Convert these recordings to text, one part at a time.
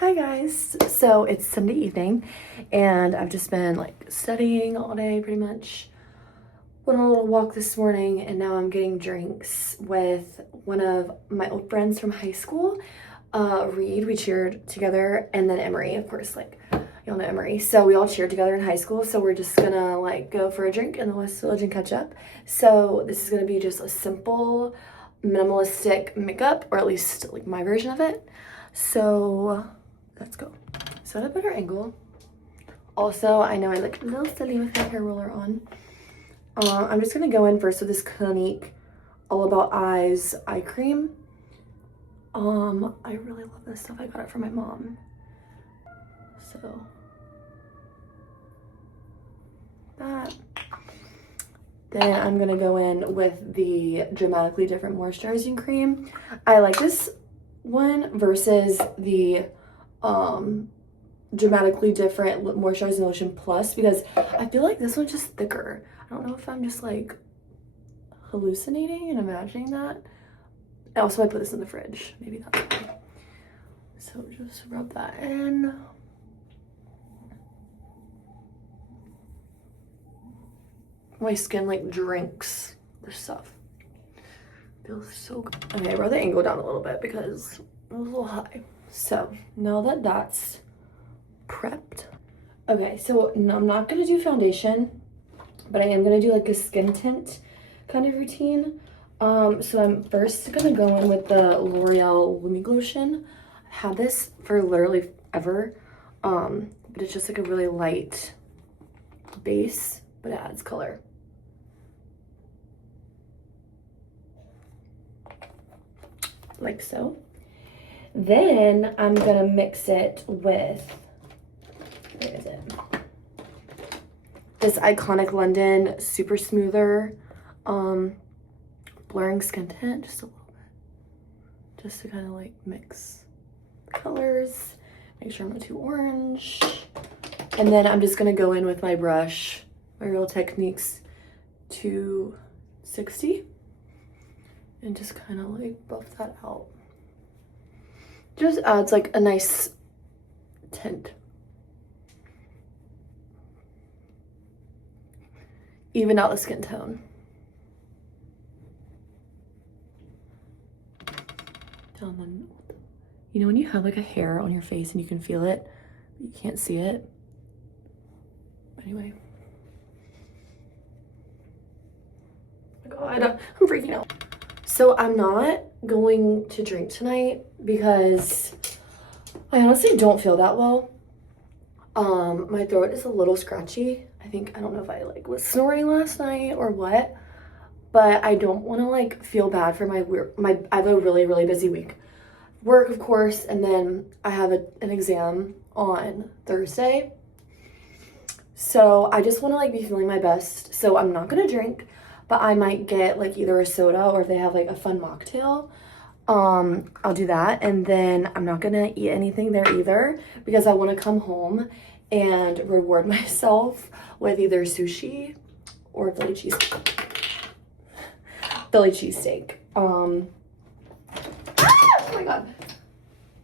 Hi guys, so it's Sunday evening and I've just been like studying all day pretty much. Went on a little walk this morning and now I'm getting drinks with one of my old friends from high school, Reed. We cheered together, and then Emery, of course, like y'all know Emery. So we all cheered together in high school, so we're just gonna like go for a drink in the West Village and catch up. So this is gonna be just a simple minimalistic makeup, or at least like my version of it. So let's go. So at a better angle. Also, I know I look a little silly with my hair roller on. I'm just gonna go in first with this Clinique All About Eyes eye cream. I really love this stuff. I got it from my mom. So that. Then I'm gonna go in with the Dramatically Different Moisturizing Cream. I like this one versus the Dramatically Different Moisturizing Lotion Plus because I feel like this one's just thicker. I don't know if I'm just like hallucinating and imagining that. Also, I put this in the fridge. Maybe that's why. So just rub that in. My skin like drinks the stuff. Feels so good. Okay, I brought the angle down a little bit because it was a little high. So now that that's prepped. Okay, so no, I'm not gonna do foundation, but I am gonna do like a skin tint kind of routine. So I'm first gonna go in with the L'Oreal Lumi Glotion. I've had this for literally ever, but it's just like a really light base, but it adds color. Like so. Then I'm gonna mix it with, where is it? This Iconic London Super Smoother blurring skin tint, just a little bit. Just to kind of like mix colors, make sure I'm not too orange. And then I'm just gonna go in with my brush, my Real Techniques 260. And just kind of like buff that out. Just adds like a nice tint. Even out the skin tone. Down the, you know when you have like a hair on your face and you can feel it, but you can't see it? Anyway. Oh my God, I'm freaking out. So I'm not going to drink tonight because I honestly don't feel that well. My throat is a little scratchy. I don't know if I like was snoring last night or what, but I don't want to like feel bad for I have a really busy week. Work, of course, and then I have an exam on Thursday. So I just want to like be feeling my best. So I'm not gonna drink, but I might get like either a soda or if they have like a fun mocktail, I'll do that. And then I'm not gonna eat anything there either because I want to come home and reward myself with either sushi or Philly cheesesteak. Oh my God.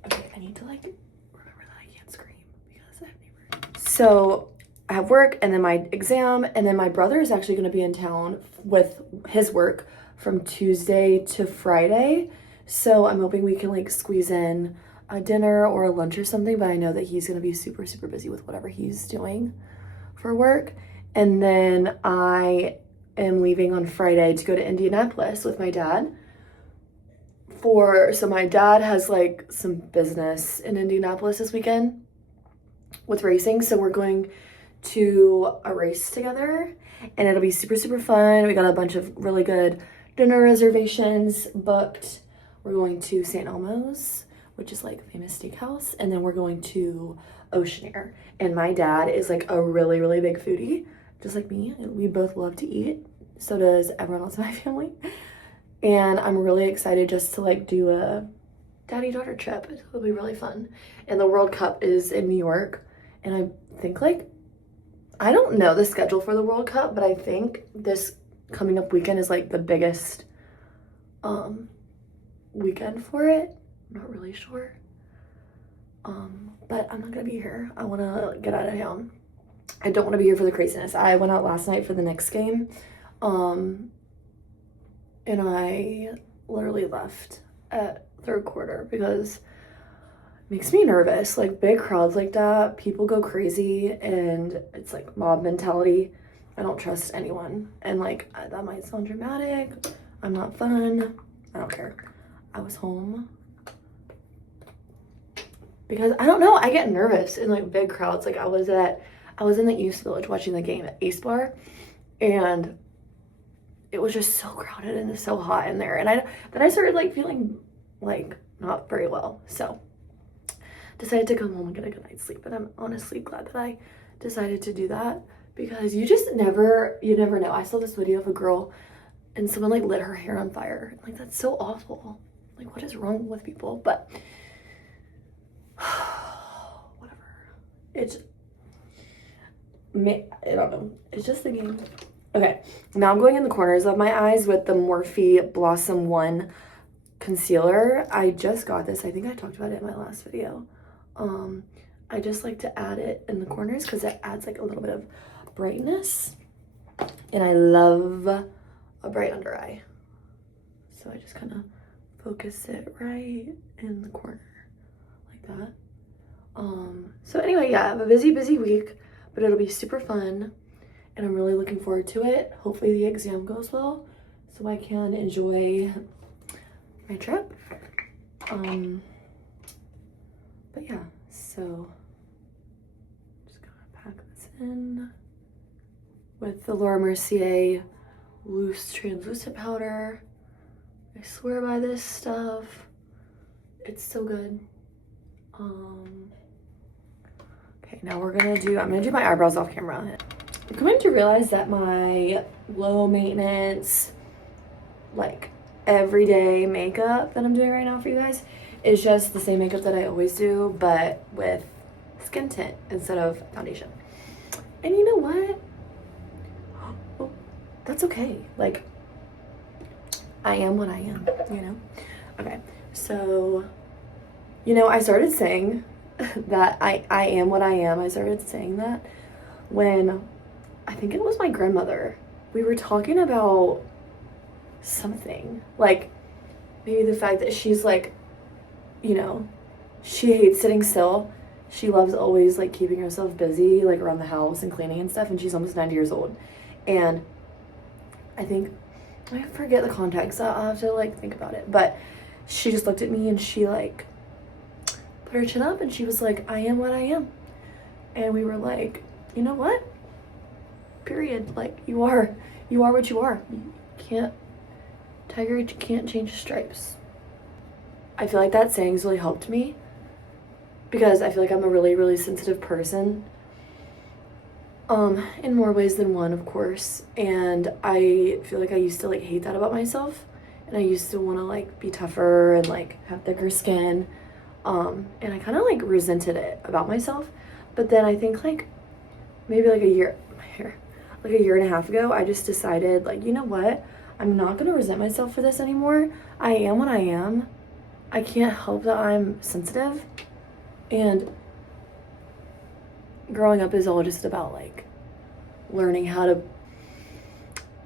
Okay, I need to like remember that I can't scream because I have neighbors. So I have work and then my exam, and then my brother is actually going to be in town with his work from Tuesday to Friday. So I'm hoping we can like squeeze in a dinner or a lunch or something, but I know that he's going to be super busy with whatever he's doing for work. And then I am leaving on Friday to go to Indianapolis with my dad. So my dad has like some business in Indianapolis this weekend with racing. So we're going to a race together and it'll be super fun. We got a bunch of really good dinner reservations booked. We're going to St. Elmo's, which is like a famous steakhouse, and then we're going to Ocean Air. And my dad is like a really big foodie, just like me. We both love to eat. So does everyone else in my family. And I'm really excited just to like do a daddy-daughter trip. It'll be really fun. And the World Cup is in New York, and I think like, I don't know the schedule for the World Cup, but I think this coming up weekend is like the biggest weekend for it. I'm not really sure. but I'm not gonna be here. I wanna get out of town. I don't wanna be here for the craziness. I went out last night for the Knicks game, and I literally left at third quarter because it makes me nervous. Like, big crowds like that, people go crazy, and it's like mob mentality. I don't trust anyone, and like, that might sound dramatic. I'm not fun. I don't care. I was home because I don't know, I get nervous in like big crowds. Like, I was in the East Village watching the game at Ace Bar, and it was just so crowded and so hot in there. And then I started like feeling like not very well. So decided to come home and get a good night's sleep. And I'm honestly glad that I decided to do that, because you never know. I saw this video of a girl and someone like lit her hair on fire. Like, that's so awful. Like, what is wrong with people? But whatever. I don't know. It's just the game. Okay, now I'm going in the corners of my eyes with the Morphe Blossom 1 concealer. I just got this. I think I talked about it in my last video. I just like to add it in the corners because it adds like a little bit of brightness. And I love a bright under eye. So I just kind of focus it right in the corner like that. So anyway, yeah, I have a busy week, but it'll be super fun. And I'm really looking forward to it. Hopefully the exam goes well so I can enjoy my trip. But yeah, so just gonna pack this in with the Laura Mercier loose translucent powder. I swear by this stuff. It's so good. Okay, now I'm gonna do my eyebrows off camera. I'm coming to realize that my low maintenance, like everyday makeup that I'm doing right now for you guys is just the same makeup that I always do, but with skin tint instead of foundation. And you know what? Oh, that's okay. Like, I am what I am, you know? Okay, so, you know, I started saying that I am what I am. I started saying that when I think it was my grandmother. We were talking about something, like maybe the fact that she's like, you know, she hates sitting still. She loves always like keeping herself busy, like around the house and cleaning and stuff. And she's almost 90 years old. And I forget the context. I'll have to like think about it. But she just looked at me and she like put her chin up and she was like, I am what I am. And we were like, you know what? Period. Like, you are what you are. Tiger can't change his stripes. I feel like that saying's really helped me because I feel like I'm a really, really sensitive person. In more ways than one, of course. And I feel like I used to like hate that about myself. And I used to want to like be tougher and like have thicker skin. And I kind of like resented it about myself. But then I think like maybe like a year and a half ago, I just decided, like, you know what? I'm not going to resent myself for this anymore. I am what I am. I can't help that I'm sensitive. And growing up is all just about, like, learning how to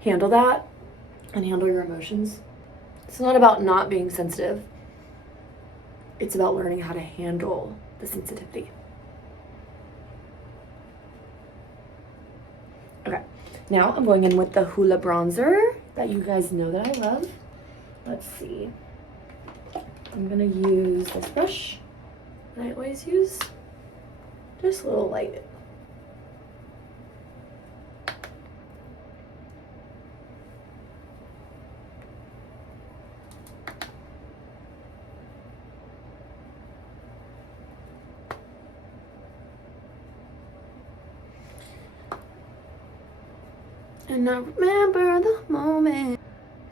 handle that and handle your emotions. It's not about not being sensitive. It's about learning how to handle the sensitivity. Okay, now I'm going in with the Hoola bronzer that you guys know that I love. Let's see. I'm gonna use this brush that I always use. Just a little light. And I remember the moment,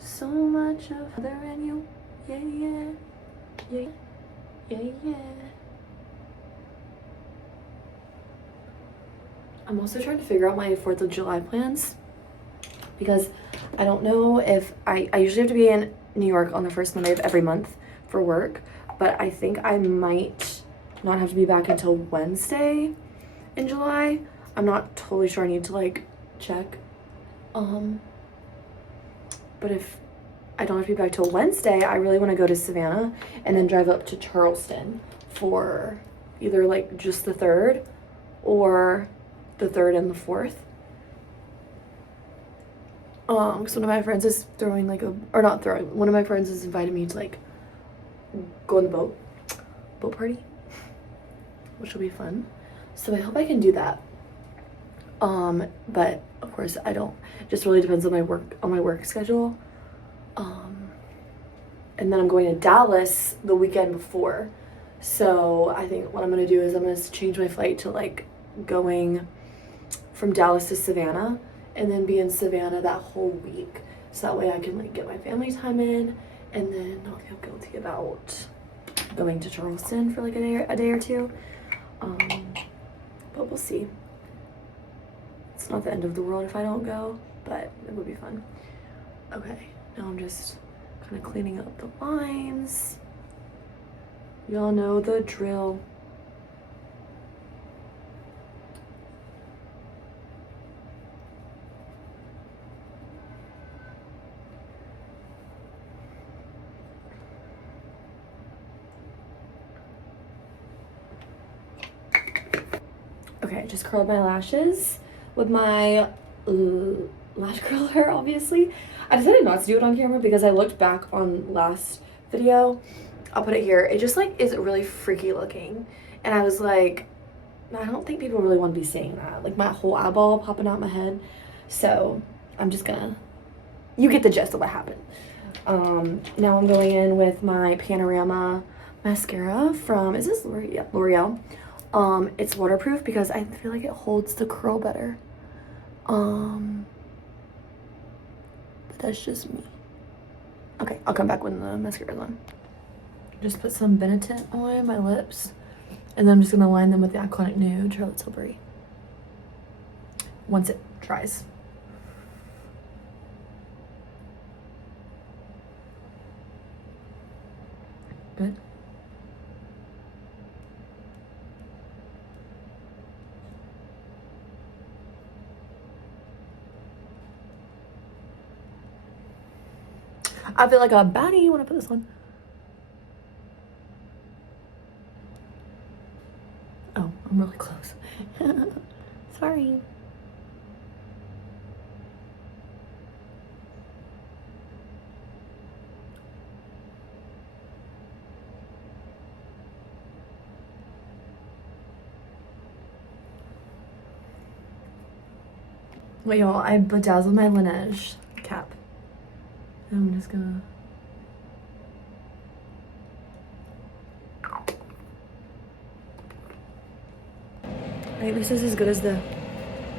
so much of her and you, yeah, yeah, yeah, yeah, yeah. I'm also trying to figure out my 4th of July plans because I don't know if I usually have to be in New York on the first Monday of every month for work, but I think I might not have to be back until Wednesday in July. I'm not totally sure. I need to like check. But if I don't have to be back till Wednesday, I really want to go to Savannah and then drive up to Charleston for either like just the 3rd or the 3rd and the 4th. Because one of my friends is throwing like one of my friends has invited me to like go on the boat party, which will be fun. So I hope I can do that. But of course I don't, it just really depends on my work schedule. And then I'm going to Dallas the weekend before. So I think what I'm gonna do is I'm gonna change my flight to like going from Dallas to Savannah and then be in Savannah that whole week. So that way I can like get my family time in and then not feel guilty about going to Charleston for like a day or two. But we'll see. It's not the end of the world if I don't go, but it would be fun. Okay, now I'm just kind of cleaning up the lines. Y'all know the drill. Okay, I just curled my lashes with my lash curler, obviously. I decided not to do it on camera because I looked back on last video. I'll put it here. It just like is really freaky looking. And I was like, I don't think people really want to be seeing that. Like my whole eyeball popping out my head. So I'm just gonna, you get the gist of what happened. Now I'm going in with my Panorama mascara from, is this L'Oreal? It's waterproof because I feel like it holds the curl better. But that's just me. Okay, I'll come back when the mascara's on. Just put some Benetint on my lips. And then I'm just gonna line them with the Iconic Nude Charlotte Tilbury once it dries. Good. I feel like a baddie when I put this on. Oh, I'm really close. Sorry. Wait, y'all, I bedazzled my Laneige cap. I'm just gonna... I think this is as good as the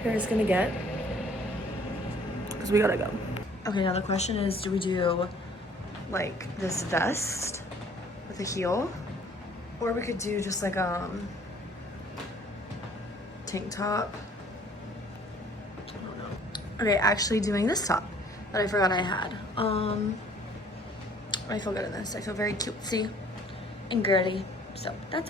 hair is gonna get. Because we gotta go. Okay, now the question is, do we do like this vest with a heel? Or we could do just like tank top. I don't know. Okay, actually doing this top that I forgot I had. I feel good in this. I feel very cutesy and girly. So that's all.